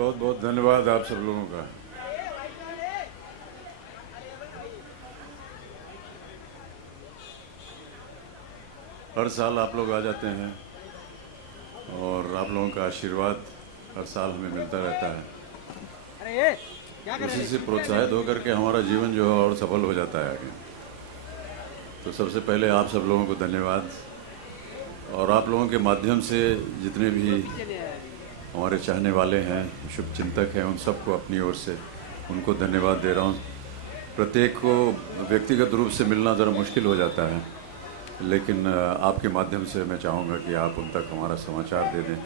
बहुत बहुत धन्यवाद आप सब लोगों का। हर साल आप लोग आ जाते हैं और आप लोगों का आशीर्वाद हर साल हमें मिलता रहता है। उसी से प्रोत्साहित होकर के हमारा जीवन जो है और सफल हो जाता है आगे। तो सबसे पहले आप सब लोगों को धन्यवाद, और आप लोगों के माध्यम से जितने भी हमारे चाहने वाले हैं, शुभचिंतक हैं, उन सबको अपनी ओर से उनको धन्यवाद दे रहा हूँ। प्रत्येक को व्यक्तिगत रूप से मिलना ज़रा मुश्किल हो जाता है, लेकिन आपके माध्यम से मैं चाहूँगा कि आप उन तक हमारा समाचार दे दें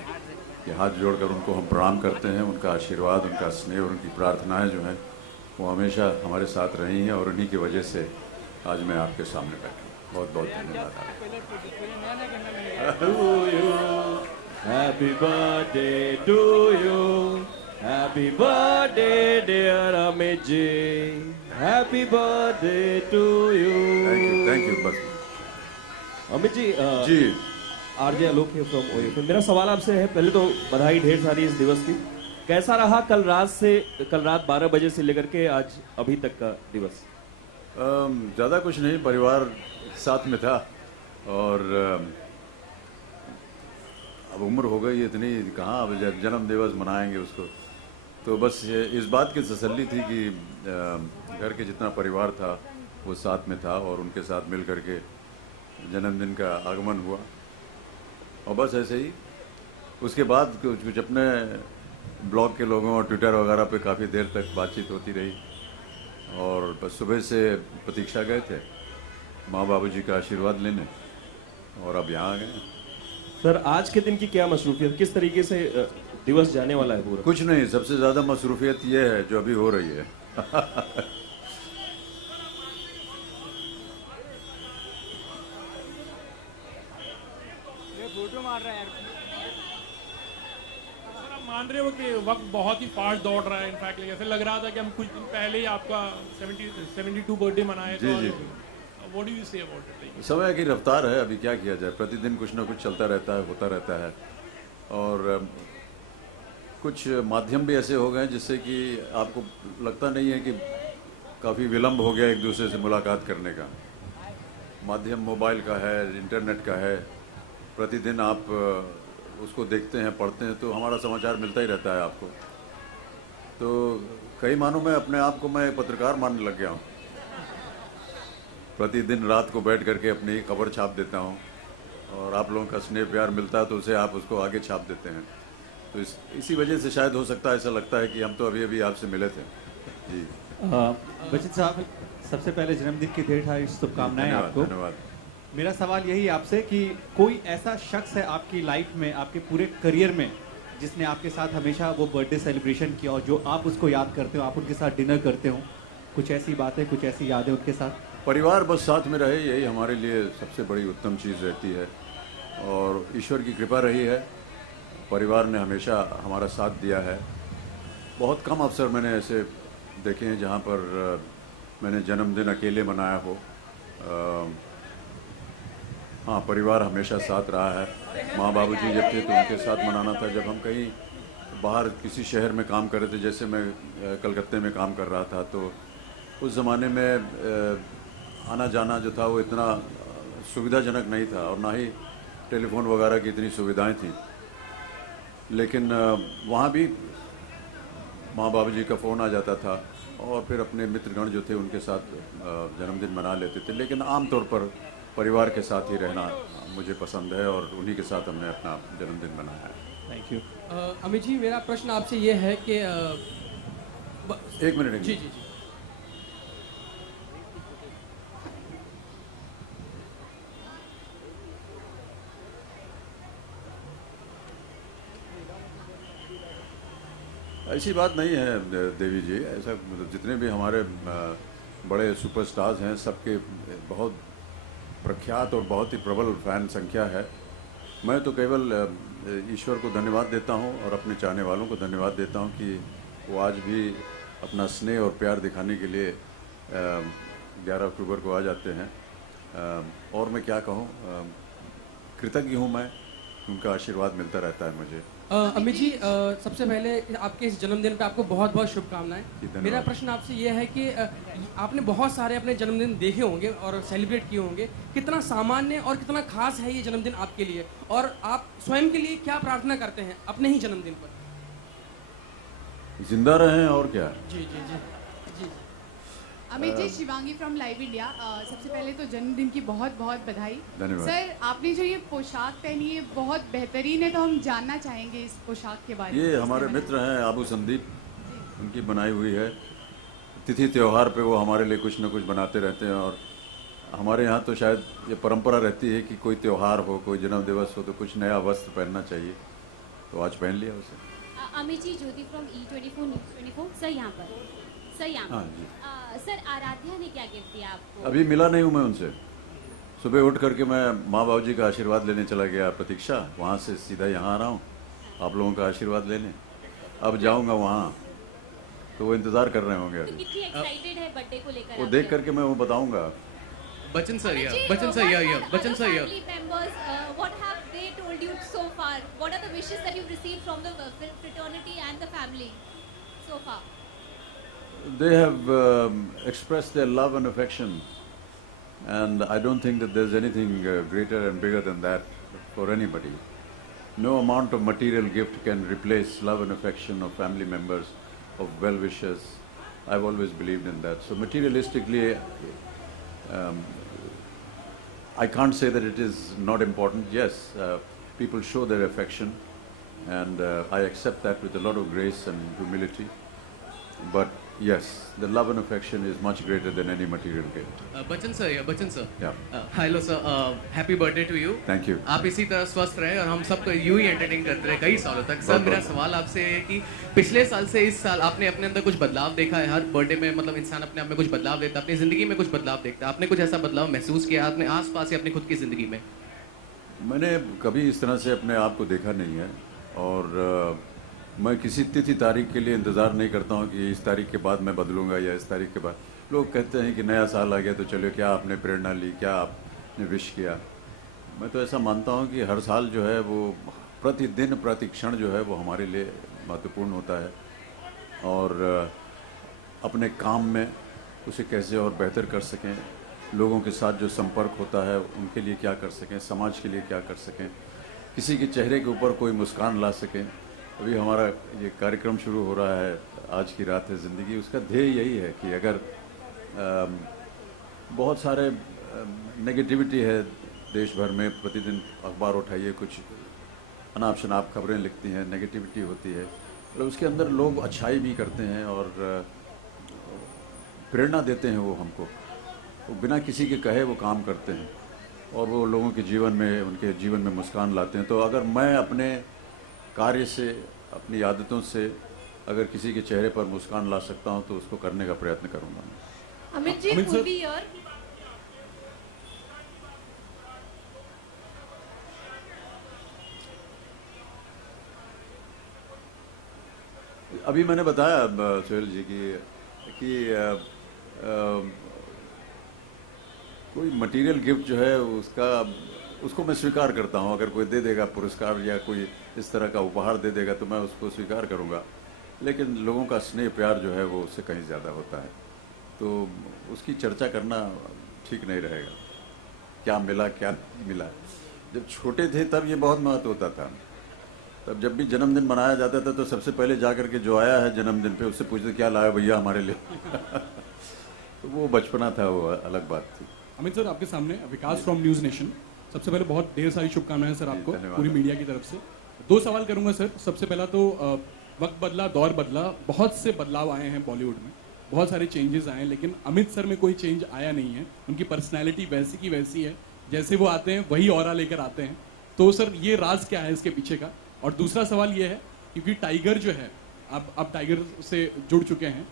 कि हाथ जोड़कर उनको हम प्रणाम करते हैं। उनका आशीर्वाद, उनका स्नेह और उनकी प्रार्थनाएं जो हैं वो हमेशा हमारे साथ रही हैं, और उन्हीं की वजह से आज मैं आपके सामने बैठा हूँ। बहुत बहुत धन्यवाद। Happy birthday to you. Happy birthday, dear Amit ji. Happy birthday to you. Thank you. बस अमित जी, जी, आरजे आलोक है फ्रॉम ओएफए। मेरा सवाल आपसे है, पहले तो बधाई ढेर सारी इस दिवस की। कैसा रहा कल रात 12 बजे से लेकर के आज अभी तक का दिवस? ज़्यादा कुछ नहीं, परिवार साथ में था, और अब उम्र हो गई इतनी, कहाँ अब जन्म दिवस मनाएंगे उसको। तो बस इस बात की तसल्ली थी कि घर के जितना परिवार था वो साथ में था, और उनके साथ मिल करके जन्मदिन का आगमन हुआ, और बस ऐसे ही। उसके बाद कुछ अपने ब्लॉग के लोगों और ट्विटर वगैरह पे काफ़ी देर तक बातचीत होती रही, और बस सुबह से प्रतीक्षा गए थे माँ बाबूजी का आशीर्वाद लेने, और अब यहाँ आ गए। सर, आज के दिन की क्या मसरूफियत, किस तरीके से दिवस जाने वाला है पूरा? कुछ नहीं, सबसे ज़्यादा मसरूफियत ये है जो अभी हो रही है। फोटो मार रहा है यार। सर, आप मान रहे हो कि वक्त बहुत ही फास्ट दौड़ रहा है? इनफैक्ट ऐसे लग रहा था कि हम कुछ दिन पहले ही आपका 72 बर्थडे मनाए थे। जी। What do you say about it? समय की रफ्तार है, अभी क्या किया जाए, प्रतिदिन कुछ ना कुछ चलता रहता है, होता रहता है, और कुछ माध्यम भी ऐसे हो गए जिससे कि आपको लगता नहीं है कि काफ़ी विलम्ब हो गया एक दूसरे से मुलाकात करने का। माध्यम मोबाइल का है, इंटरनेट का है, प्रतिदिन आप उसको देखते हैं, पढ़ते हैं, तो हमारा समाचार मिलता ही रहता है आपको। तो कई मानों में अपने आप को मैं पत्रकार मानने लग गया हूँ। प्रतिदिन रात को बैठ करके अपनी खबर छाप देता हूँ, और आप लोगों का स्नेह प्यार मिलता है तो उसे आप उसको आगे छाप देते हैं। तो इसी वजह से शायद हो सकता है, ऐसा लगता है कि हम तो अभी आपसे मिले थे। जी बचित साहब, सबसे पहले जन्मदिन की ढेर सारी शुभकामनाएं आपको। धन्यवाद। मेरा सवाल यही आपसे कि कोई ऐसा शख्स है आपकी लाइफ में, आपके पूरे करियर में, जिसने आपके साथ हमेशा वो बर्थडे सेलिब्रेशन किया और जो आप उसको याद करते हो, आप उनके साथ डिनर करते हो, कुछ ऐसी बातें, कुछ ऐसी यादें उनके साथ? परिवार बस साथ में रहे, यही हमारे लिए सबसे बड़ी उत्तम चीज़ रहती है, और ईश्वर की कृपा रही है। परिवार ने हमेशा हमारा साथ दिया है। बहुत कम अवसर मैंने ऐसे देखे हैं जहाँ पर मैंने जन्मदिन अकेले मनाया हो। हाँ, परिवार हमेशा साथ रहा है। माँ बाबूजी जब थे तो उनके साथ मनाना था। जब हम कहीं बाहर किसी शहर में काम कर रहे थे, जैसे मैं कलकत्ते में काम कर रहा था, तो उस ज़माने में आना जाना जो था वो इतना सुविधाजनक नहीं था, और ना ही टेलीफोन वगैरह की इतनी सुविधाएं थी। लेकिन वहाँ भी माँ बाबूजी का फ़ोन आ जाता था, और फिर अपने मित्रगण जो थे उनके साथ जन्मदिन मना लेते थे। लेकिन आमतौर पर परिवार के साथ ही रहना मुझे पसंद है, और उन्हीं के साथ हमने अपना जन्मदिन मनाया है। Thank you. अमित जी, मेरा प्रश्न आपसे ये है कि एक मिनट। जी जी जी। ऐसी बात नहीं है देवी जी, ऐसा मतलब जितने भी हमारे बड़े सुपरस्टार्स हैं, सबके बहुत प्रख्यात और बहुत ही प्रबल फैन संख्या है। मैं तो केवल ईश्वर को धन्यवाद देता हूं, और अपने चाहने वालों को धन्यवाद देता हूं कि वो आज भी अपना स्नेह और प्यार दिखाने के लिए 11 अक्टूबर को आ जाते हैं। और मैं क्या कहूं, कृतज्ञ हूं मैं, उनका आशीर्वाद मिलता रहता है मुझे। अमित जी सबसे पहले आपके इस जन्मदिन पे आपको बहुत बहुत शुभकामनाएं। धन्यवाद। मेरा प्रश्न आपसे ये है कि आपने बहुत सारे अपने जन्मदिन देखे होंगे और सेलिब्रेट किए होंगे, कितना सामान्य और कितना खास है ये जन्मदिन आपके लिए, और आप स्वयं के लिए क्या प्रार्थना करते हैं अपने ही जन्मदिन पर? जिंदा रहें और क्या। जी जी जी जी। Amit ji, Shivangi from live India. सबसे पहले तो जन्मदिन की बहुत बहुत बधाई। धन्यवाद। सर, आपने जो ये पोशाक पहनी है बहुत बेहतरीन है, तो हम जानना चाहेंगे इस पोशाक के बारे में। ये हमारे मित्र हैं आबू संदीप, उनकी बनाई हुई है। तिथि त्योहार पे वो हमारे लिए कुछ न कुछ बनाते रहते हैं, और हमारे यहाँ तो शायद ये परंपरा रहती है कि कोई त्योहार हो, कोई जन्मदिवस हो तो कुछ नया वस्त्र पहनना चाहिए, तो आज पहन लिया उसे। अमित जी, ज्योति फ्रॉम E24 न्यूज़ 24। सर यहाँ पर, सर यहाँ हाँ पर। जी। सर, आराध्या ने क्या गिफ्ट दिया आपको? अभी मिला नहीं हूँ मैं उनसे। सुबह उठ करके मैं माँ बाबू जी का आशीर्वाद लेने चला गया प्रतीक्षा, वहाँ से सीधा यहाँ आ रहा हूँ आप लोगों का आशीर्वाद लेने। अब जाऊँगा वहाँ तो वो इंतज़ार कर रहे होंगे तो अभी। कितनी एक्साइटेड है बर्थडे को लेकर? वो देख करके मैं वो बताऊँगा। Bachchan sir, Amit ji, Bachchan sir, Bachchan sir, family members, what have they told you so far? What are the wishes that you've received from the fraternity and the family so far? They have expressed their love and affection, and I don't think that there's anything greater and bigger than that for anybody. No amount of material gift can replace love and affection of family members, of well-wishers. I've always believed in that. So materialistically, I can't say that it is not important. Yes, people show their affection, and I accept that with a lot of grace and humility. But yes, the love and affection is much greater than any material gift. Bachchan sir, Yeah. Hello sir, happy birthday to you. Thank you. आप इसी तरह स्वस्थ रहे और हम सबको यूं ही entertain करते रहे कई सालों तक। सर, मेरा सवाल आपसे है कि पिछले साल से इस साल आपने अपने अंदर कुछ बदलाव देखा है? हर बर्थडे में मतलब इंसान अपने आप में कुछ बदलाव देता है, अपनी जिंदगी में कुछ बदलाव देखता है। आपने कुछ ऐसा बदलाव महसूस किया अपने आसपास या अपनी खुद की जिंदगी में? मैंने कभी इस तरह से अपने आप को देखा नहीं है, और मैं किसी तिथि तारीख के लिए इंतज़ार नहीं करता हूँ कि इस तारीख के बाद मैं बदलूंगा या इस तारीख के बाद। लोग कहते हैं कि नया साल आ गया तो चलो, क्या आपने प्रेरणा ली, क्या आपने विश किया। मैं तो ऐसा मानता हूँ कि हर साल जो है वो प्रतिदिन प्रति क्षण जो है वो हमारे लिए महत्वपूर्ण होता है, और अपने काम में उसे कैसे और बेहतर कर सकें, लोगों के साथ जो संपर्क होता है उनके लिए क्या कर सकें, समाज के लिए क्या कर सकें, किसी के चेहरे के ऊपर कोई मुस्कान ला सकें। अभी हमारा ये कार्यक्रम शुरू हो रहा है, आज की रात है ज़िंदगी, उसका ध्येय यही है कि अगर बहुत सारे नेगेटिविटी है देश भर में, प्रतिदिन अखबार उठाइए, कुछ अनाप शनाप खबरें लिखती हैं, नेगेटिविटी होती है, और उसके अंदर लोग अच्छाई भी करते हैं और प्रेरणा देते हैं। वो हमको वो बिना किसी के कहे वो काम करते हैं, और वो लोगों के जीवन में, उनके जीवन में मुस्कान लाते हैं। तो अगर मैं अपने कार्य से, अपनी आदतों से अगर किसी के चेहरे पर मुस्कान ला सकता हूं तो उसको करने का प्रयत्न करूंगा। अमित जी, अमित सर- पूरी ईयर अभी मैंने बताया सोहेल जी कि कोई मटेरियल गिफ्ट जो है उसको मैं स्वीकार करता हूँ। अगर कोई दे देगा पुरस्कार या कोई इस तरह का उपहार दे देगा तो मैं उसको स्वीकार करूँगा, लेकिन लोगों का स्नेह प्यार जो है वो उससे कहीं ज़्यादा होता है, तो उसकी चर्चा करना ठीक नहीं रहेगा। क्या मिला क्या नहीं मिला, जब छोटे थे तब ये बहुत महत्व होता था। तब जब भी जन्मदिन मनाया जाता था तो सबसे पहले जा करके जो आया है जन्मदिन पे उससे पूछते क्या लाया भैया हमारे लिए तो वो बचपना था, वो अलग बात थी। अमित सर, आपके सामने विकास फ्रॉम न्यूज़ नेशन। सबसे पहले बहुत ढेर सारी शुभकामनाएं सर आपको धन्यवाद। पूरी मीडिया की तरफ से। दो सवाल करूंगा सर। सबसे पहला तो वक्त बदला, दौर बदला, बहुत से बदलाव आए हैं बॉलीवुड में, बहुत सारे चेंजेस आए हैं, लेकिन अमित सर में कोई चेंज आया नहीं है। उनकी पर्सनैलिटी वैसी की वैसी है, जैसे वो आते हैं वही ऑरा लेकर आते हैं। तो सर ये राज क्या है इसके पीछे का? और दूसरा सवाल ये है, क्योंकि टाइगर जो है, आप टाइगर से जुड़ चुके हैं,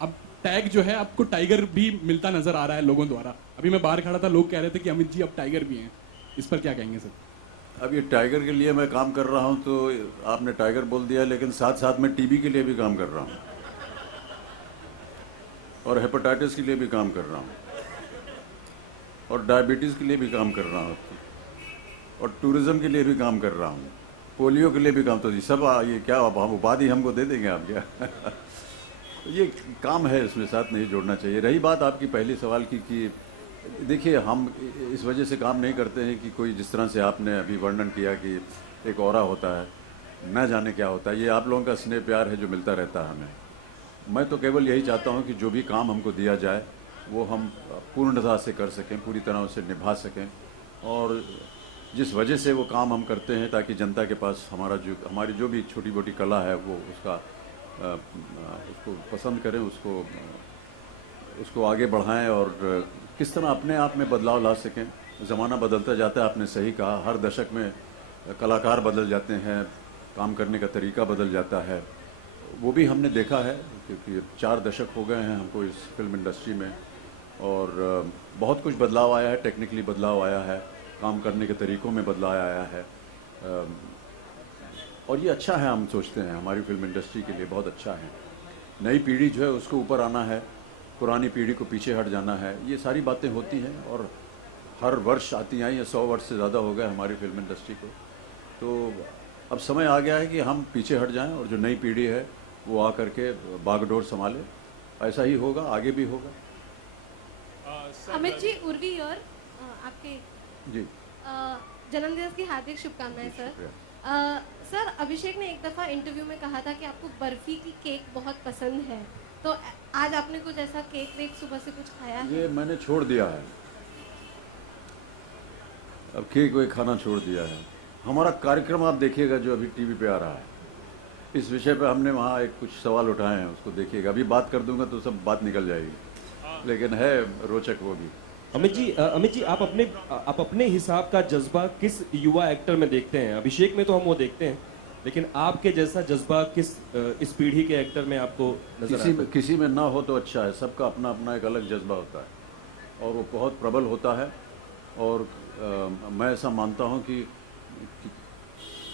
अब टैग जो है आपको टाइगर भी मिलता नजर आ रहा है लोगों द्वारा। अभी मैं बाहर खड़ा था, लोग कह रहे थे कि अमित जी अब टाइगर भी हैं, इस पर क्या कहेंगे सर? अब ये टाइगर के लिए मैं काम कर रहा हूं तो आपने टाइगर बोल दिया, लेकिन साथ साथ में टीबी के लिए भी काम कर रहा हूं और हेपेटाइटिस के लिए भी काम कर रहा हूं और डायबिटीज़ के लिए भी काम कर रहा हूं और टूरिज्म के लिए भी काम कर रहा हूं। पोलियो के लिए भी काम तो जी सब ये क्या हम उपाधि हमको दे देंगे आप क्या ये काम है, इसमें साथ नहीं जोड़ना चाहिए। रही बात आपकी पहली सवाल की कि देखिए हम इस वजह से काम नहीं करते हैं कि कोई जिस तरह से आपने अभी वर्णन किया कि एक ऑरा होता है, न जाने क्या होता है। ये आप लोगों का स्नेह प्यार है जो मिलता रहता है हमें। मैं तो केवल यही चाहता हूँ कि जो भी काम हमको दिया जाए वो हम पूर्णतः से कर सकें, पूरी तरह उसे निभा सकें, और जिस वजह से वो काम हम करते हैं ताकि जनता के पास हमारी जो भी छोटी मोटी कला है वो उसको पसंद करें, उसको आगे बढ़ाएं और किस तरह अपने आप में बदलाव ला सकें। ज़माना बदलता जाता है, आपने सही कहा, हर दशक में कलाकार बदल जाते हैं, काम करने का तरीका बदल जाता है। वो भी हमने देखा है क्योंकि 4 दशक हो गए हैं हमको इस फिल्म इंडस्ट्री में, और बहुत कुछ बदलाव आया है, टेक्निकली बदलाव आया है, काम करने के तरीक़ों में बदलाव आया है, और ये अच्छा है। हम सोचते हैं हमारी फिल्म इंडस्ट्री के लिए बहुत अच्छा है। नई पीढ़ी जो है उसको ऊपर आना है, पुरानी पीढ़ी को पीछे हट जाना है, ये सारी बातें होती हैं और हर वर्ष आती आई हैं। 100 वर्ष से ज़्यादा हो गया हमारी फिल्म इंडस्ट्री को, तो अब समय आ गया है कि हम पीछे हट जाएं और जो नई पीढ़ी है वो आ करके बागडोर संभाले। ऐसा ही होगा, आगे भी होगा। अमित जी, उर्वी और आपके जी जन्मदिन की हार्दिक शुभकामनाएं सर। सर, अभिषेक ने एक दफ़ा इंटरव्यू में कहा था कि आपको बर्फी की केक बहुत पसंद है, तो आज आपने कुछ ऐसा केक वेक सुबह से कुछ खाया है? ये मैंने छोड़ दिया है, अब केक वेक खाना छोड़ दिया है। हमारा कार्यक्रम आप देखिएगा जो अभी टीवी पे आ रहा है, इस विषय पे हमने वहाँ एक कुछ सवाल उठाए हैं, उसको देखिएगा। अभी बात कर दूंगा तो सब बात निकल जाएगी, लेकिन है रोचक वो भी। अमित जी आप अपने हिसाब का जज्बा किस युवा एक्टर में देखते हैं? अभिषेक में तो हम वो देखते हैं, लेकिन आपके जैसा जज्बा किस इस पीढ़ी के एक्टर में आपको नजर आता है? किसी में ना हो तो अच्छा है। सबका अपना अपना एक अलग जज्बा होता है और वो बहुत प्रबल होता है, और मैं ऐसा मानता हूँ कि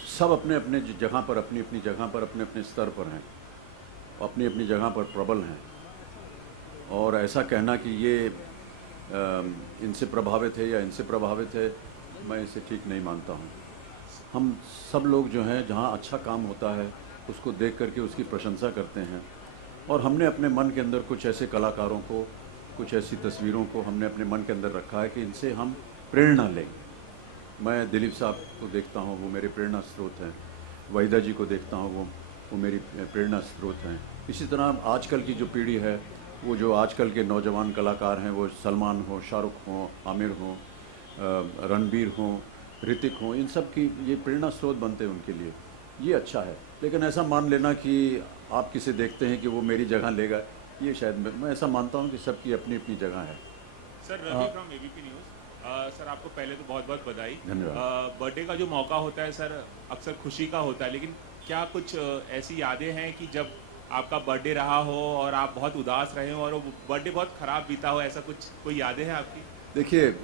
सब अपने अपने जगह पर, अपनी अपनी जगह पर, अपने अपने स्तर पर हैं, अपनी अपनी जगह पर प्रबल हैं, और ऐसा कहना कि ये इनसे प्रभावित है या इनसे प्रभावित है, मैं इसे ठीक नहीं मानता हूँ। हम सब लोग जो हैं जहाँ अच्छा काम होता है उसको देख करके उसकी प्रशंसा करते हैं, और हमने अपने मन के अंदर कुछ ऐसे कलाकारों को, कुछ ऐसी तस्वीरों को हमने अपने मन के अंदर रखा है कि इनसे हम प्रेरणा लें। मैं दिलीप साहब को देखता हूँ, वो मेरे प्रेरणा स्रोत हैं। वहीदा जी को देखता हूँ, वो मेरी प्रेरणा स्रोत हैं। इसी तरह आजकल की जो पीढ़ी है, वो जो आजकल के नौजवान कलाकार हैं, वो सलमान हो, शाहरुख हो, आमिर हो, रणबीर हो, ऋतिक हो, इन सब की ये प्रेरणा स्रोत बनते हैं उनके लिए। ये अच्छा है, लेकिन ऐसा मान लेना कि आप किसे देखते हैं कि वो मेरी जगह लेगा, ये शायद मैं ऐसा मानता हूँ कि सबकी अपनी अपनी जगह है। Sir, Ravi from ABP news. Sir, आपको पहले तो बहुत बहुत बधाई। धन्यवाद। बर्थडे का जो मौका होता है सर, अक्सर खुशी का होता है, लेकिन क्या कुछ ऐसी यादें हैं कि जब आपका बर्थडे रहा हो और आप बहुत उदास रहे हो और वो बर्थडे बहुत ख़राब बीता हो, ऐसा कुछ कोई यादें हैं आपकी? देखिए,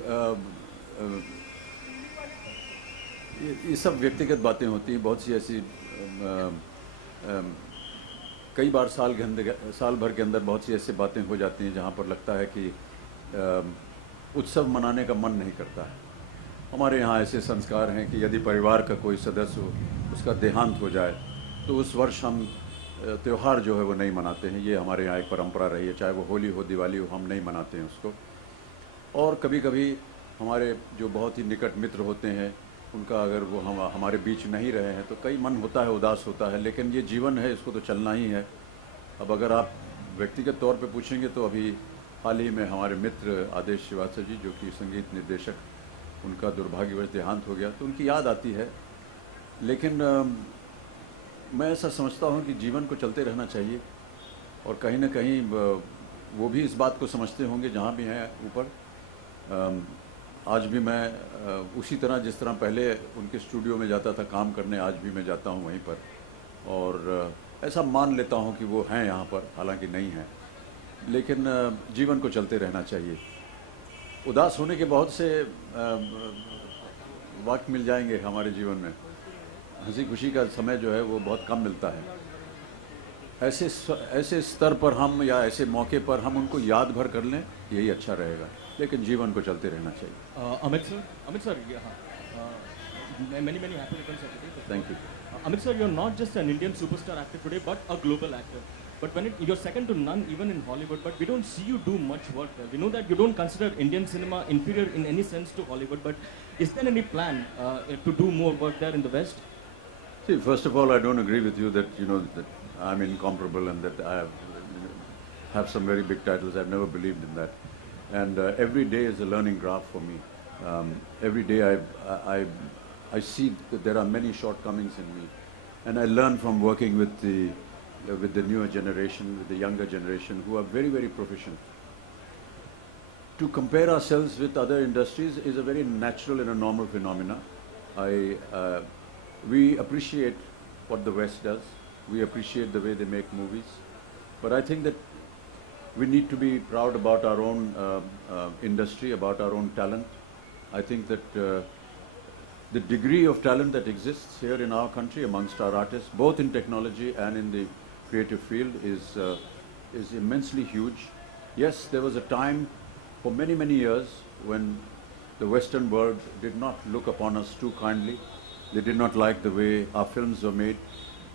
ये सब व्यक्तिगत बातें होती हैं। बहुत सी ऐसी कई बार साल भर के अंदर बहुत सी ऐसी बातें हो जाती हैं जहाँ पर लगता है कि उत्सव मनाने का मन नहीं करता है। हमारे यहाँ ऐसे संस्कार हैं कि यदि परिवार का कोई सदस्य हो, उसका देहांत हो जाए, तो उस वर्ष हम त्यौहार जो है वो नहीं मनाते हैं। ये हमारे यहाँ एक परंपरा रही है, चाहे वो होली हो, दिवाली हो, हम नहीं मनाते हैं उसको। और कभी कभी हमारे जो बहुत ही निकट मित्र होते हैं, उनका अगर वो हमारे बीच नहीं रहे हैं तो कई मन होता है, उदास होता है, लेकिन ये जीवन है, इसको तो चलना ही है। अब अगर आप व्यक्तिगत तौर पे पूछेंगे तो अभी हाल ही में हमारे मित्र आदेश श्रीवास्तव जी, जो कि संगीत निर्देशक, उनका दुर्भाग्यवश देहांत हो गया, तो उनकी याद आती है। लेकिन मैं ऐसा समझता हूँ कि जीवन को चलते रहना चाहिए, और कहीं ना कहीं वो भी इस बात को समझते होंगे जहाँ भी हैं ऊपर। आज भी मैं उसी तरह जिस तरह पहले उनके स्टूडियो में जाता था काम करने, आज भी मैं जाता हूँ वहीं पर, और ऐसा मान लेता हूँ कि वो हैं यहाँ पर, हालांकि नहीं हैं, लेकिन जीवन को चलते रहना चाहिए। उदास होने के बहुत से वक्त मिल जाएंगे हमारे जीवन में, हंसी खुशी का समय जो है वो बहुत कम मिलता है। ऐसे स्तर पर हम या ऐसे मौके पर हम उनको याद भर कर लें, यही अच्छा रहेगा, लेकिन जीवन को चलते रहना चाहिए। अमित सर, हाँ, Many happy returns of the day. Thank you. Amit sir, you're not just an Indian superstar actor today, but a global actor. But you're second to none even in Hollywood, but we don't see you do much work there. We know that you don't consider Indian cinema inferior in any sense to Hollywood, but is there any plan to do more work there in the West? See, first of all, I don't agree with you that, that I'm incomparable and that I have some very big titles. I've never believed in that. And every day is a learning graph for me. Every day I see that there are many shortcomings in me. And I learn from working with the newer generation, with the younger generation, who are very, very proficient. To compare ourselves with other industries is a very natural and a normal phenomena. We appreciate what the West does. We appreciate the way they make movies. But I think that we need to be proud about our own industry, about our own talent. I think that the degree of talent that exists here in our country amongst our artists, both in technology and in the creative field, is immensely huge. Yes, there was a time for many, many years when the Western world did not look upon us too kindly. They did not like the way our films were made.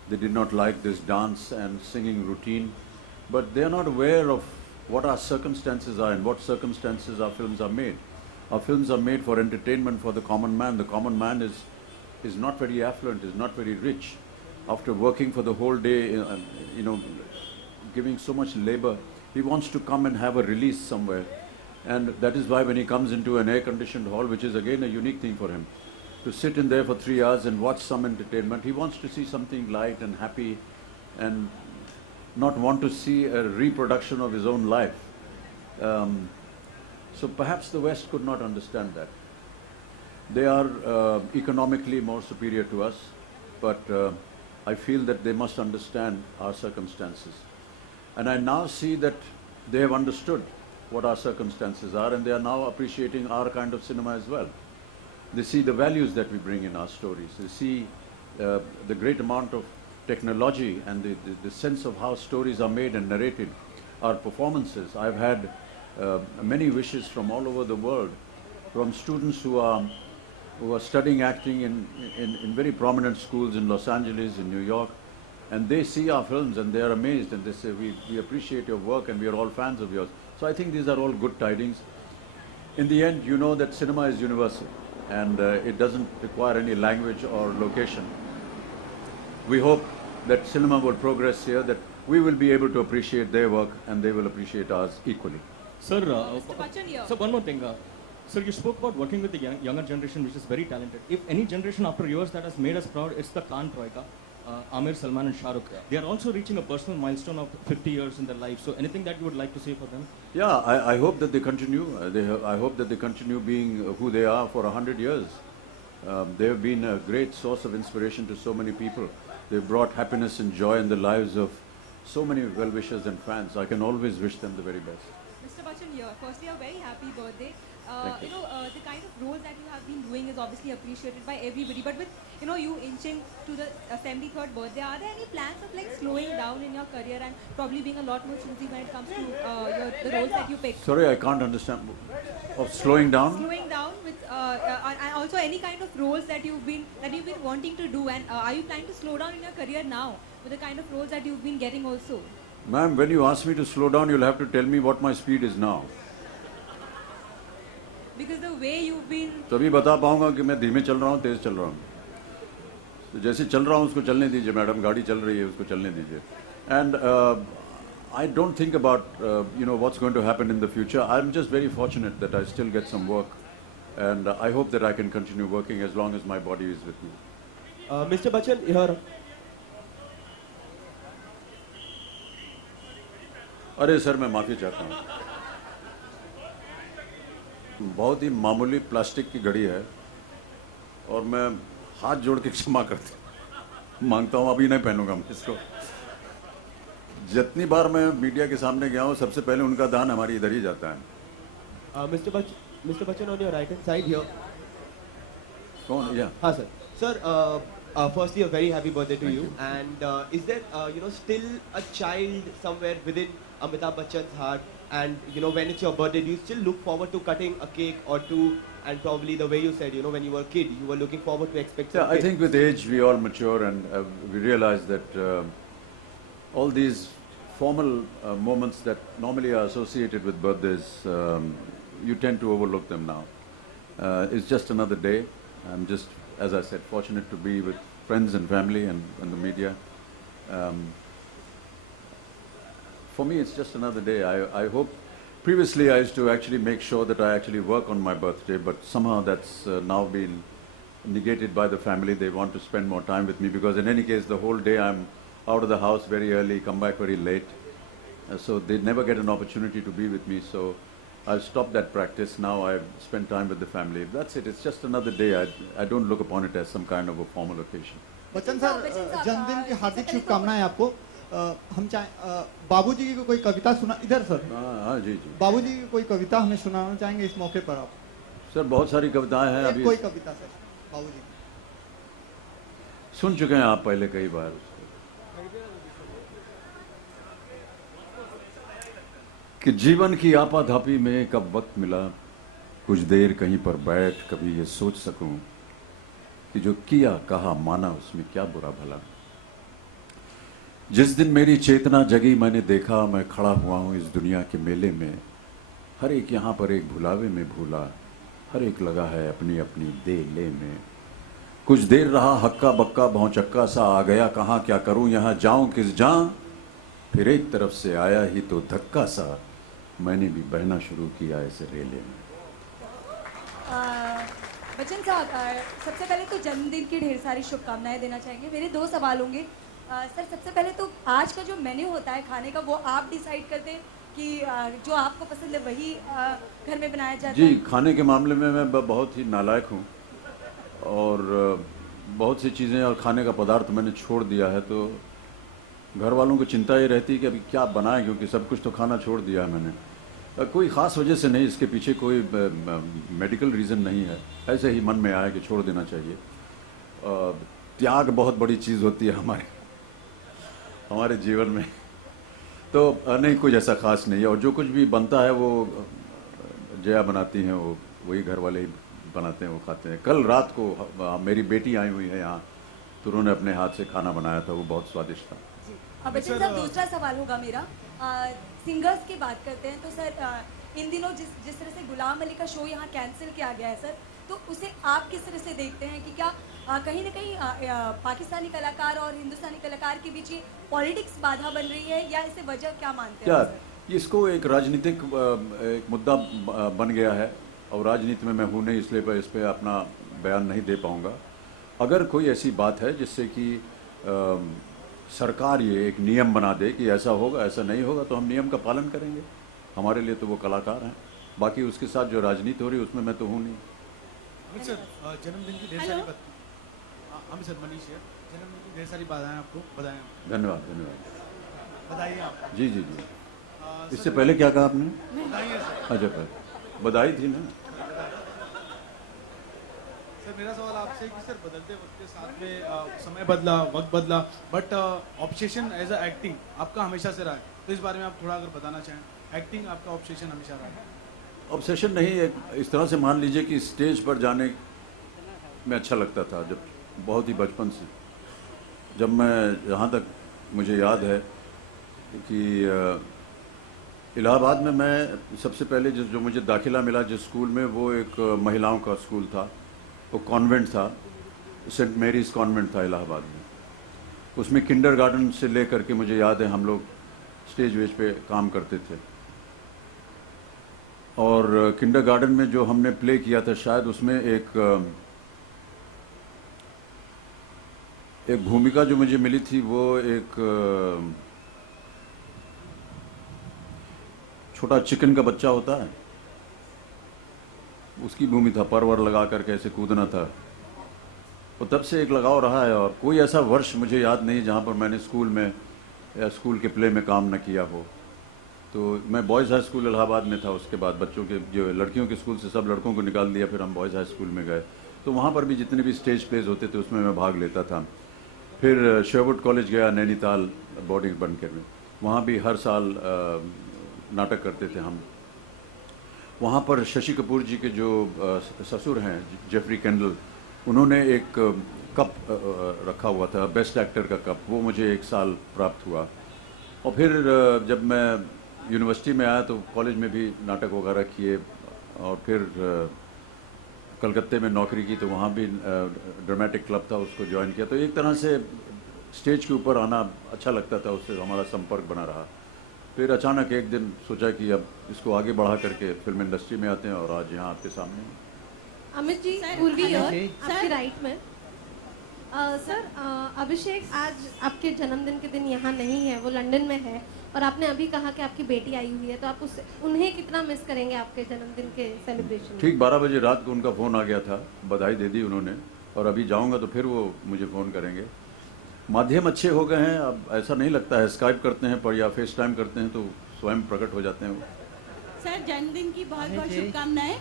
They did not like this dance and singing routine. But they are not aware of what our circumstances are and what circumstances our films are made. Our films are made for entertainment for the common man. The common man is not very affluent, is not very rich. After working for the whole day, giving so much labor, he wants to come and have a release somewhere. And that is why when he comes into an air-conditioned hall, which is again a unique thing for him, to sit in there for 3 hours and watch some entertainment, he wants to see something light and happy and not want to see a reproduction of his own life. So perhaps the West could not understand that. They are economically more superior to us, but I feel that they must understand our circumstances. And I now see that they have understood what our circumstances are, and they are now appreciating our kind of cinema as well. They see the values that we bring in our stories. They see the great amount of technology and the sense of how stories are made and narrated, our performances. I've had many wishes from all over the world, from students who are studying acting in very prominent schools in Los Angeles, in New York, and they see our films and they are amazed and they say, we appreciate your work and we are all fans of yours. So I think these are all good tidings. In the end, you know that cinema is universal and it doesn't require any language or location. We hope that cinema will progress here, that we will be able to appreciate their work and they will appreciate ours equally. Sir, Mr. Bachchan here. so one more thing. Sir, you spoke about working with the younger generation, which is very talented. If any generation after yours that has made us proud, it's the Khan Troika, Amir, Salman and Shah Rukh. They are also reaching a personal milestone of 50 years in their life. So anything that you would like to say for them? Yeah, I hope that they continue. I hope that they continue being who they are for 100 years. They have been a great source of inspiration to so many people. They've brought happiness and joy in the lives of so many well-wishers and fans. I can always wish them the very best. Mr. Bachchan here. Firstly, a very happy birthday. You. The kind of roles that you have been doing is obviously appreciated by everybody. But with you inching to the 73rd birthday, are there any plans of like slowing down in your career and probably being a lot more choosy when it comes to the roles that you pick? Sorry, I can't understand. Of slowing down? Slowing down with and also any kind of roles that you've been wanting to do, and are you planning to slow down in your career now with the kind of roles that you've been getting also? Ma'am, when you ask me to slow down, you'll have to tell me what my speed is now. Because the way you've been... तभी बता पाऊंगा कि मैं धीमे चल रहा हूँ, तेज चल रहा हूँ. तो जैसे चल रहा हूँ उसको चलने दीजिए मैडम, गाड़ी चल रही है उसको चलने दीजिए. And I don't think about what's going to happen in the future. I'm just very fortunate that I still get some work, and I hope that I can continue working as long as my body is with me. Mr. Bachchan, here. अरे sir, मैं माफ़ी चाहता हूँ. बहुत ही मामूली plastic की घड़ी है और मैं हाथ जोड़ के क्षमा मांगता हूँ. अभी नहीं पहनूंगा मैं इसको. जितनी बार मैं मीडिया के सामने गया हूँ, सबसे पहले उनका ध्यान हमारी इधर ही जाता है. Mr. Bachchan, on your right hand side here. कौन? Yeah. हाँ sir. Sir, firstly, a very happy birthday to you. And is there, still a child somewhere within Amitabh Bachchan's heart And you know, when it's your birthday, do you still look forward to cutting a cake or two? And probably the way you said, you know, when you were a kid, you were looking forward to expecting. Yeah, I think with age we all mature and we realize that all these formal moments that normally are associated with birthdays, you tend to overlook them now. It's just another day. I'm just, as I said, fortunate to be with friends and family and the media. For me, it's just another day. I hope. Previously, I used to actually make sure that I actually work on my birthday, but somehow that's now been negated by the family. They want to spend more time with me because in any case, the whole day I'm out of the house very early, come back very late. So they never get an opportunity to be with me. So I've stopped that practice. Now I spend time with the family. That's it. It's just another day. I don't look upon it as some kind of a formal occasion. Bachchan sir, जन्मदिन की हार्दिक शुभकामनाएं आपको। हम चाहे बाबूजी की कोई कविता सुना इधर सर। हाँ जी जी। बाबूजी की कोई कविता हमें सुनाना चाहेंगे इस मौके पर आप? सर बहुत सारी कविताएं हैं अभी। कोई कविता सर बाबूजी सुन चुके हैं आप पहले कई बार। कि जीवन की आपाधापी में कब वक्त मिला, कुछ देर कहीं पर बैठ कभी ये सोच सकूं कि जो किया कहा माना उसमें क्या बुरा भला। जिस दिन मेरी चेतना जगी मैंने देखा मैं खड़ा हुआ हूं इस दुनिया के मेले में, हर एक यहाँ पर एक भुलावे में भूला, हर एक लगा है अपनी अपनी दे ले में। कुछ देर रहा हक्का बक्का भौचक्का सा, आ गया कहाँ क्या करूं यहाँ जाऊं किस जां, फिर एक तरफ से आया ही तो धक्का सा, मैंने भी बहना शुरू किया ऐसे रेले में। बच्चन साहब, सबसे पहले तो जन्मदिन की ढेर सारी शुभकामनाएं देना चाहेंगे। मेरे दो सवाल होंगे। सर, सबसे पहले तो आज का जो मेन्यू होता है खाने का, वो आप डिसाइड करते हैं कि जो आपको पसंद है वही घर में बनाया जाता है? जी, खाने के मामले में मैं बहुत ही नालायक हूँ और बहुत सी चीज़ें और खाने का पदार्थ मैंने छोड़ दिया है, तो घर वालों को चिंता ये रहती है कि अभी क्या बनाएं, क्योंकि सब कुछ तो खाना छोड़ दिया है मैंने। कोई ख़ास वजह से नहीं, इसके पीछे कोई मेडिकल रीज़न नहीं है, ऐसे ही मन में आया कि छोड़ देना चाहिए। त्याग बहुत बड़ी चीज़ होती है हमारे जीवन में, तो नहीं कुछ ऐसा ख़ास नहीं है। और जो कुछ भी बनता है वो जया बनाती हैं, वो वही घर वाले ही बनाते हैं, वो खाते हैं। कल रात को मेरी बेटी आई हुई है यहाँ, तो उन्होंने अपने हाथ से खाना बनाया था, वो बहुत स्वादिष्ट था। बच्चन साहब, दूसरा सवाल होगा मेरा। सिंगर्स की बात करते हैं तो सर, इन दिनों जिस तरह से गुलाम अली का शो यहाँ कैंसिल किया गया है सर, तो उसे आप किस तरह से देखते हैं कि क्या कहीं ना कहीं पाकिस्तानी कलाकार और हिंदुस्तानी कलाकार के बीच पॉलिटिक्स बाधा बन रही है, या इसे वजह क्या मानते हैं? इसको एक राजनीतिक एक मुद्दा बन गया है और राजनीति में मैं हूँ नहीं, इसलिए इस पर अपना बयान नहीं दे पाऊँगा। अगर कोई ऐसी बात है जिससे कि सरकार ये एक नियम बना दे कि ऐसा होगा ऐसा नहीं होगा, तो हम नियम का पालन करेंगे। हमारे लिए तो वो कलाकार हैं, बाकी उसके साथ जो राजनीति हो रही है उसमें मैं तो हूँ नहीं। सर, जन्मदिन की ढेर सारी बात, हम सर मनीष है, जन्मदिन की ढेर सारी बधाएं आपको, बधाएं। धन्यवाद धन्यवाद। बधाई आप। जी जी जी। इससे पहले क्या कहा आपने? बधाई है सर। अच्छा, बधाई थी ना। सर, मेरा सवाल आपसे कि सर बदलते वक्त के साथ में समय बदला, वक्त बदला, but obsession as a acting आपका हमेशा से रहा है, तो इस बारे में आप थोड़ा अगर बताना चाहें। एक्टिंग आपका ऑब्सेशन हमेशा रहा है? ऑब्सेशन नहीं, इस तरह से मान लीजिए कि स्टेज पर जाने में अच्छा लगता था, जब बहुत ही बचपन से, जब मैं जहाँ तक मुझे याद है कि इलाहाबाद में मैं सबसे पहले जो मुझे दाखिला मिला जिस स्कूल में, वो एक महिलाओं का स्कूल था, वो कॉन्वेंट था, सेंट मैरीज कॉन्वेंट था इलाहाबाद में। उसमें किंडरगार्टन से लेकर के मुझे याद है हम लोग स्टेज वेज पे काम करते थे। और किंडरगार्टन में जो हमने प्ले किया था, शायद उसमें एक भूमिका जो मुझे मिली थी, वो एक छोटा चिकन का बच्चा होता है, उसकी भूमि था, परवर लगा कर कैसे कूदना था। तो तब से एक लगाव रहा है, और कोई ऐसा वर्ष मुझे याद नहीं जहाँ पर मैंने स्कूल में या स्कूल के प्ले में काम न किया हो। तो मैं बॉयज़ हाई स्कूल इलाहाबाद में था, उसके बाद बच्चों के जो लड़कियों के स्कूल से सब लड़कों को निकाल दिया, फिर हम बॉयज़ हाई स्कूल में गए, तो वहाँ पर भी जितने भी स्टेज प्लेज होते थे उसमें मैं भाग लेता था। फिर शेरवुड कॉलेज गया, नैनीताल बोर्डिंग बनकर में, वहाँ भी हर साल नाटक करते थे हम, वहाँ पर शशि कपूर जी के जो ससुर हैं जेफरी केंडल, उन्होंने एक कप रखा हुआ था, बेस्ट एक्टर का कप, वो मुझे 1 साल प्राप्त हुआ। और फिर जब मैं यूनिवर्सिटी में आया तो कॉलेज में भी नाटक वगैरह किए, और फिर कलकत्ते में नौकरी की तो वहाँ भी ड्रामेटिक क्लब था, उसको ज्वाइन किया। तो एक तरह से स्टेज के ऊपर आना अच्छा लगता था, उससे हमारा संपर्क बना रहा। फिर अचानक एक दिन सोचा कि अब इसको आगे बढ़ा करके फिल्म इंडस्ट्री में आते हैं, और आज यहाँ आपके सामने। अमित जी, पूर्वी आपके राइट में। सर, अभिषेक आज आपके जन्मदिन के दिन यहाँ नहीं है, वो लंदन में है, और आपने अभी कहा कि आपकी बेटी आई हुई है, तो आप उन्हें कितना मिस करेंगे आपके जन्मदिन के सेलिब्रेशन में? ठीक 12 बजे रात को उनका फ़ोन आ गया था, बधाई दे दी उन्होंने, और अभी जाऊँगा तो फिर वो मुझे फ़ोन करेंगे। माध्यम अच्छे हो गए हैं, अब ऐसा नहीं लगता है, स्काइप करते हैं पर या फेस टाइम करते हैं तो स्वयं प्रकट हो जाते हैं वो। सर, जन्मदिन की बहुत बहुत शुभकामनाएं।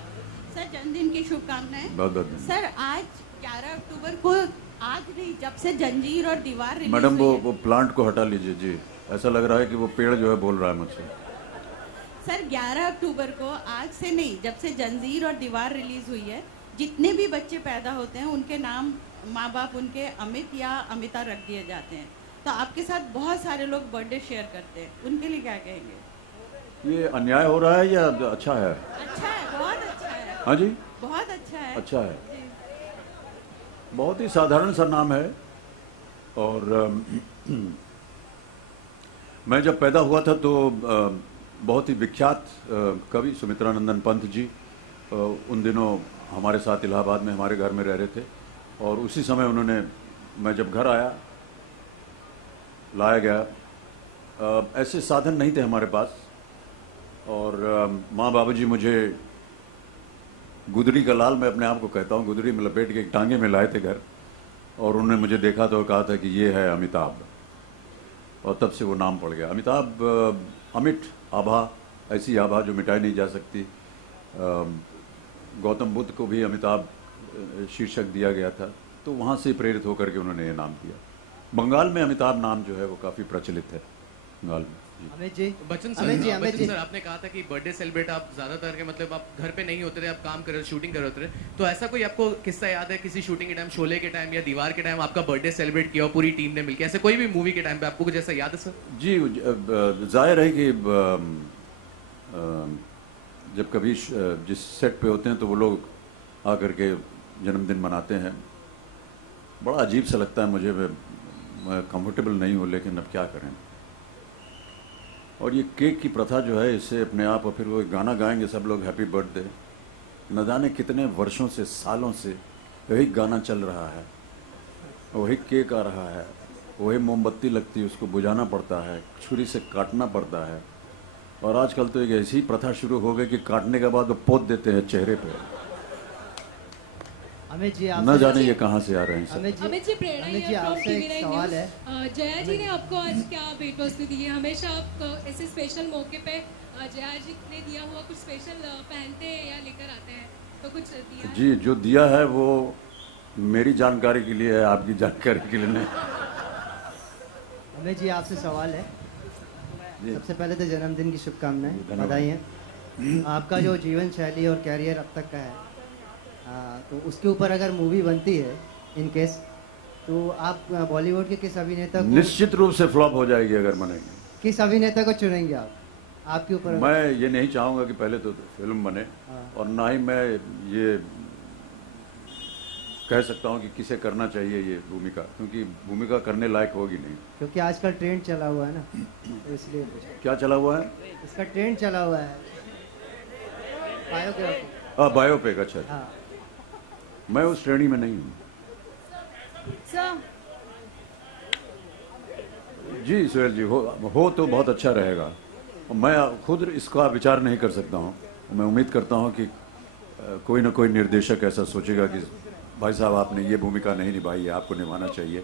सर, जन्मदिन की शुभकामनाएं। बहुत बहुत। सर, आज 11 अक्टूबर को, आज नहीं, जब से जंजीर और दीवार रिलीज मैडम वो प्लांट को हटा लीजिए जी, ऐसा लग रहा है कि वो पेड़ जो है बोल रहा है मुझसे। सर, 11 अक्टूबर को, आज से नहीं, जब से जंजीर और दीवार रिलीज हुई है, जितने भी बच्चे पैदा होते हैं उनके नाम माँ बाप उनके अमित या अमिता रख दिए जाते हैं। तो आपके साथ बहुत सारे लोग बर्थडे शेयर करते हैं, उनके लिए क्या कहेंगे? ये अन्याय हो रहा है या अच्छा है? अच्छा है, बहुत अच्छा है। हाँ जी, बहुत अच्छा है। अच्छा है, बहुत ही साधारण सा नाम है। और मैं जब पैदा हुआ था तो बहुत ही विख्यात कवि सुमित्रानंदन पंत जी उन दिनों हमारे साथ इलाहाबाद में हमारे घर में रह रहे थे, और उसी समय उन्होंने, मैं जब घर आया, लाया गया, ऐसे साधन नहीं थे हमारे पास, और माँ बाबूजी मुझे गुदड़ी का लाल, मैं अपने आप को कहता हूँ, गुदड़ी में लपेट के एक टांगे में लाए थे घर, और उन्होंने मुझे देखा तो कहा था कि ये है अमिताभ, और तब से वो नाम पड़ गया अमिताभ। अमिट आभा, ऐसी आभा जो मिटाई नहीं जा सकती। गौतम बुद्ध को भी अमिताभ शीर्षक दिया गया था, तो वहाँ से प्रेरित होकर के उन्होंने ये नाम दिया। बंगाल में अमिताभ नाम जो है वो काफ़ी प्रचलित है बंगाल में। बच्चन सर, आपने कहा था कि बर्थडे सेलिब्रेट आप ज्यादातर के मतलब आप घर पे नहीं होते थे, आप काम कर रहे, शूटिंग कर रहे थे, तो ऐसा कोई आपको किस्सा याद है किसी शूटिंग के टाइम, शोले के टाइम या दीवार के टाइम आपका बर्थडे सेलिब्रेट किया हो पूरी टीम ने मिलकर, ऐसे कोई भी मूवी के टाइम पे आपको कुछ ऐसा याद है सर? जी, जाहिर है कि जब कभी जिस सेट पे होते हैं तो वो लोग आकर के जन्मदिन मनाते हैं, बड़ा अजीब सा लगता है मुझे, मैं कंफर्टेबल नहीं हूँ, लेकिन अब क्या करें। और ये केक की प्रथा जो है, इससे अपने आप, और फिर वो गाना गाएंगे सब लोग हैप्पी बर्थडे, न जाने कितने वर्षों से, सालों से वही गाना चल रहा है, वही केक आ रहा है, वही मोमबत्ती लगती है, उसको बुझाना पड़ता है, छुरी से काटना पड़ता है, और आजकल तो एक ऐसी प्रथा शुरू हो गई कि काटने के बाद वो पोत देते हैं चेहरे पे। अमित जी, न जाने ये कहाँ से आ रहे हैं। अमित जी, प्रेरणा ये आपसे एक सवाल है। जया जी ने आपको आज क्या भेंट वस्तु दी है? हमेशा आप ऐसे स्पेशल मौके पे जया जी ने दिया हुआ कुछ स्पेशल पहनते हैं या लेकर आते हैं, तो कुछ दिया है? जी, जो दिया है वो मेरी जानकारी के लिए है, आपकी जानकारी के लिए नहीं। अमित जी, आपसे सवाल है। सबसे पहले तो जन्मदिन की शुभकामनाएं, बधाई है। आपका जो जीवन शैली और कैरियर अब तक का है, तो उसके ऊपर अगर मूवी बनती है इन केस, तो आप बॉलीवुड के किस अभिनेता को, निश्चित रूप से फ्लॉप हो जाएगी अगर बनेगी। किस अभिनेता को चुनेंगे आप? आपके ऊपर। मैं ये नहीं चाहूँगा कि पहले तो फिल्म बने, और ना ही मैं ये कह सकता हूँ कि किसे करना चाहिए ये भूमिका, क्योंकि भूमिका करने लायक होगी नहीं। क्योंकि आजकल ट्रेंड चला हुआ है ना, तो इसलिए। क्या चला हुआ है? इसका ट्रेंड चला हुआ है, बायोपिक। बायोपिक, अच्छा। हाँ। मैं उस श्रेणी में नहीं हूँ। जी सुहेल जी, हो तो बहुत अच्छा रहेगा। मैं खुद इसका विचार नहीं कर सकता हूँ। मैं उम्मीद करता हूँ कि कोई ना कोई निर्देशक ऐसा सोचेगा कि भाई साहब आपने ये भूमिका नहीं निभाई है, आपको निभाना चाहिए,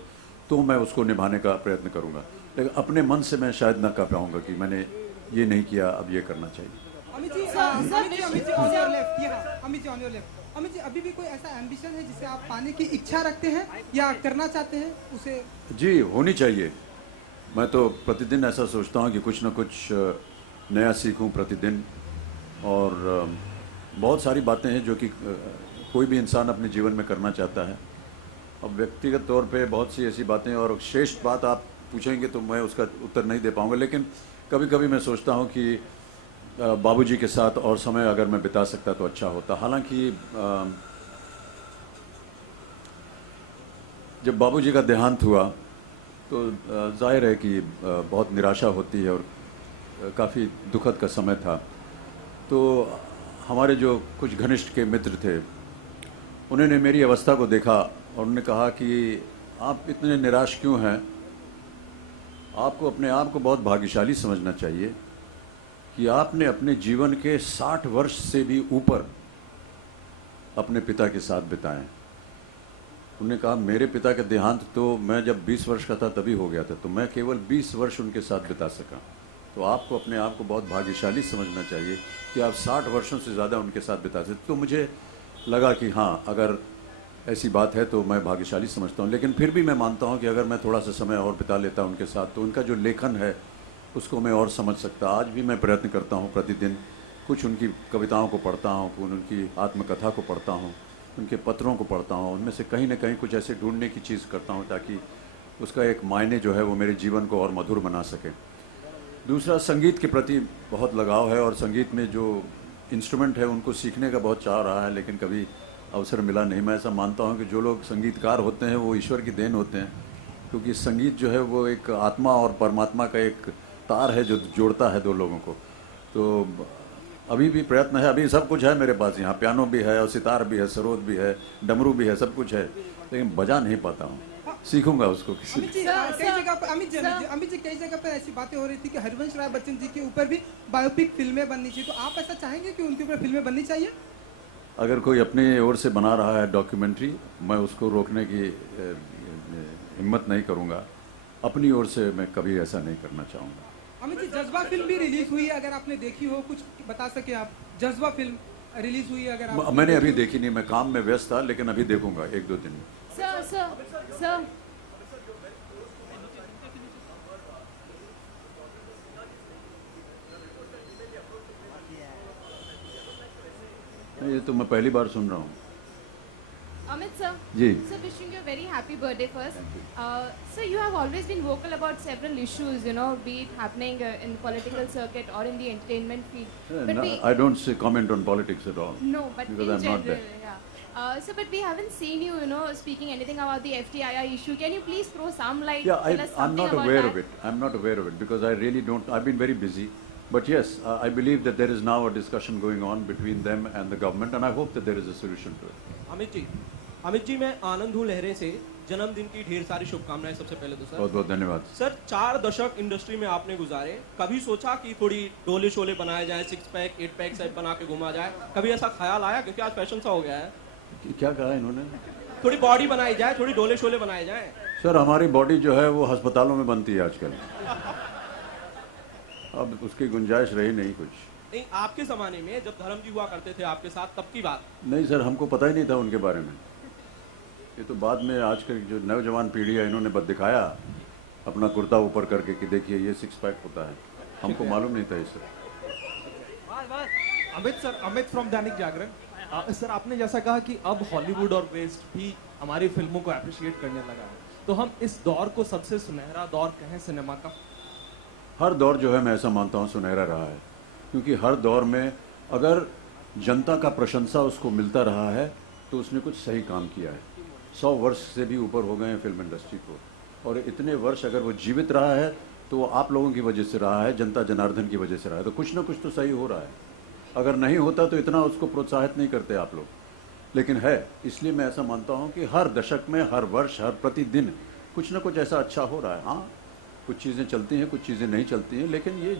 तो मैं उसको निभाने का प्रयत्न करूँगा। लेकिन अपने मन से मैं शायद ना कह पाऊँगा कि मैंने ये नहीं किया, अब ये करना चाहिए। अमित जी, अभी भी कोई ऐसा एम्बिशन है जिसे आप पाने की इच्छा रखते हैं या करना चाहते हैं उसे? जी, होनी चाहिए। मैं तो प्रतिदिन ऐसा सोचता हूँ कि कुछ ना कुछ नया सीखूं प्रतिदिन, और बहुत सारी बातें हैं जो कि कोई भी इंसान अपने जीवन में करना चाहता है। अब व्यक्तिगत तौर पे बहुत सी ऐसी बातें, और श्रेष्ठ बात आप पूछेंगे तो मैं उसका उत्तर नहीं दे पाऊंगा, लेकिन कभी कभी मैं सोचता हूं कि बाबूजी के साथ और समय अगर मैं बिता सकता तो अच्छा होता। हालांकि जब बाबूजी का देहांत हुआ तो जाहिर है कि बहुत निराशा होती है और काफ़ी दुखद का समय था। तो हमारे जो कुछ घनिष्ठ के मित्र थे, उन्होंने मेरी अवस्था को देखा और उन्होंने कहा कि आप इतने निराश क्यों हैं, आपको अपने आप को बहुत भाग्यशाली समझना चाहिए कि आपने अपने जीवन के 60 वर्ष से भी ऊपर अपने पिता के साथ बिताए। उन्होंने कहा मेरे पिता का देहांत तो मैं जब 20 वर्ष का था तभी हो गया था, तो मैं केवल 20 वर्ष उनके साथ बिता सका। तो आपको अपने आप को बहुत भाग्यशाली समझना चाहिए कि आप 60 वर्षों से ज़्यादा उनके साथ बिता सकते। तो मुझे लगा कि हाँ, अगर ऐसी बात है तो मैं भाग्यशाली समझता हूँ, लेकिन फिर भी मैं मानता हूँ कि अगर मैं थोड़ा सा समय और बिता लेता उनके साथ तो उनका जो लेखन है उसको मैं और समझ सकता। आज भी मैं प्रयत्न करता हूँ, प्रतिदिन कुछ उनकी कविताओं को पढ़ता हूँ, उनकी आत्मकथा को पढ़ता हूँ, उनके पत्रों को पढ़ता हूँ, उनमें से कहीं ना कहीं कुछ ऐसे ढूंढने की चीज़ करता हूँ ताकि उसका एक मायने जो है वो मेरे जीवन को और मधुर बना सके। दूसरा, संगीत के प्रति बहुत लगाव है और संगीत में जो इंस्ट्रूमेंट है उनको सीखने का बहुत चाह रहा है, लेकिन कभी अवसर मिला नहीं। मैं ऐसा मानता हूँ कि जो लोग संगीतकार होते हैं वो ईश्वर की देन होते हैं, क्योंकि संगीत जो है वो एक आत्मा और परमात्मा का एक तार है जो जोड़ता है दो लोगों को। तो अभी भी प्रयत्न है, अभी सब कुछ है मेरे पास, यहाँ पियानो भी है और सितार भी है, सरोद भी है, डमरू भी है, सब कुछ है, लेकिन बजा नहीं पाता हूँ। सीखूंगा उसको किसी कई जगह पर अमित जी कई जगह पर ऐसी बातें हो रही थी कि हरिवंश राय बच्चन जी के ऊपर भी बायोपिक फिल्में बननी चाहिए, तो आप ऐसा चाहेंगे कि उनके ऊपर फिल्में बननी चाहिए? अगर कोई अपनी ओर से बना रहा है डॉक्यूमेंट्री, मैं उसको रोकने की हिम्मत नहीं करूंगा। अपनी ओर से मैं कभी ऐसा नहीं करना चाहूँगा। अमित जी, जज्बा फिल्म भी रिलीज हुई है, अगर आपने देखी हो कुछ बता सके आप। जज्बा फिल्म रिलीज हुई है, अगर आप मैंने अभी देखी नहीं, मैं काम में व्यस्त था, लेकिन अभी देखूंगा 1-2 दिन में। सर ये तो मैं पहली बार सुन रहा हूँ। Amit sir, ji. sir, wishing you a very happy birthday first. Sir, you have always been vocal about several issues, you know, be it happening in political circuit or in the entertainment field. But No, I don't say comment on politics at all. No, but because in I'm general, not there. yeah. So, but we haven't seen you, you know, speaking anything about the FTII issue. Can you please throw some light? Yeah, tell us I'm something not about aware that? of it. I'm not aware of it because I really don't. I've been very busy. But yes, I believe that there is now a discussion going on between them and the government, and I hope that there is a solution to it. Amit ji, मैं आनंद हूँ लहरे से। जन्मदिन की ढेर सारी शुभकामनाएं सबसे पहले तो सर। बहुत बहुत धन्यवाद सर। 4 दशक इंडस्ट्री में आपने गुजारे, कभी सोचा कि थोड़ी डोले शोले बनाए जाए, 6 पैक 8 पैक सेट बना के घुमा जाए, कभी ऐसा ख्याल आया? क्योंकि आज फैशन सा हो गया है। क्या कहा इन्होंने? थोड़ी बॉडी बनाई जाए, थोड़ी डोले शोले बनाए जाए। सर, हमारी बॉडी जो है वो अस्पतालों में बनती है आजकल। अब उसकी गुंजाइश रही नहीं कुछ। नहीं, आपके जमाने में जब धर्म जी हुआ करते थे आपके साथ, तब की बात। नहीं सर, हमको पता ही नहीं था उनके बारे में। ये तो बाद में आजकल जो नौजवान पीढ़ी है इन्होंने बस दिखाया अपना कुर्ता ऊपर करके कि देखिए ये 6 पैक होता है, हमको मालूम नहीं था ये sir. Amit from Dainik Jagran. Sir, आपने जैसा कहा कि अब हॉलीवुड और वेस्ट भी हमारी फिल्मों को अप्रिशिएट करने लगा है, तो हम इस दौर को सबसे सुनहरा दौर कहें सिनेमा का? हर दौर जो है मैं ऐसा मानता हूँ सुनहरा रहा है, क्योंकि हर दौर में अगर जनता का प्रशंसा उसको मिलता रहा है तो उसने कुछ सही काम किया है। 100 वर्ष से भी ऊपर हो गए हैं फिल्म इंडस्ट्री को, और इतने वर्ष अगर वो जीवित रहा है तो वो आप लोगों की वजह से रहा है, जनता जनार्दन की वजह से रहा है, तो कुछ ना कुछ तो सही हो रहा है। अगर नहीं होता तो इतना उसको प्रोत्साहित नहीं करते आप लोग, लेकिन है। इसलिए मैं ऐसा मानता हूँ कि हर दशक में, हर वर्ष, हर प्रतिदिन कुछ ना कुछ ऐसा अच्छा हो रहा है। हाँ, कुछ चीज़ें चलती हैं, कुछ चीज़ें नहीं चलती हैं, लेकिन ये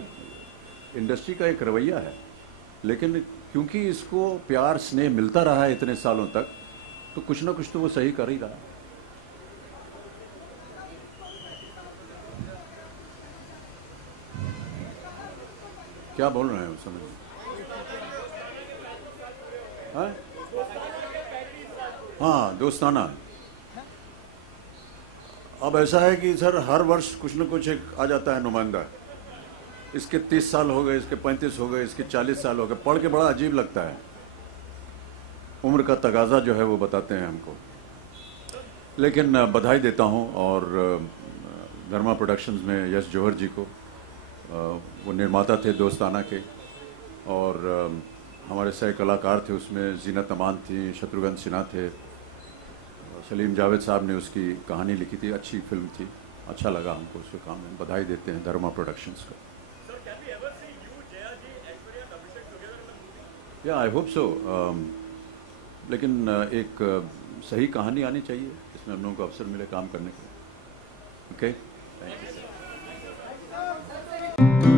इंडस्ट्री का एक रवैया है। लेकिन क्योंकि इसको प्यार स्नेह मिलता रहा है इतने सालों तक, तो कुछ ना कुछ तो वो सही कर ही रहा है। क्या बोल रहे हैं उस समय? हाँ, दोस्ताना। अब ऐसा है कि सर हर वर्ष कुछ न कुछ एक आ जाता है नुमाइंदा, इसके 30 साल हो गए, इसके 35 हो गए, इसके 40 साल हो गए, पढ़ के बड़ा अजीब लगता है। उम्र का तगाजा जो है वो बताते हैं हमको। लेकिन बधाई देता हूँ और धर्मा प्रोडक्शंस में यश जौहर जी को, वो निर्माता थे दोस्ताना के, और हमारे सह कलाकार थे उसमें, जीनत अमान थी, शत्रुघ्न सिन्हा थे, सलीम जावेद साहब ने उसकी कहानी लिखी थी, अच्छी फिल्म थी, अच्छा लगा हमको उसके काम में। बधाई देते हैं धर्मा प्रोडक्शंस को। या आई होप सो, लेकिन एक सही कहानी आनी चाहिए जिसमें हम लोगों को अवसर मिले काम करने का। Okay, thank you.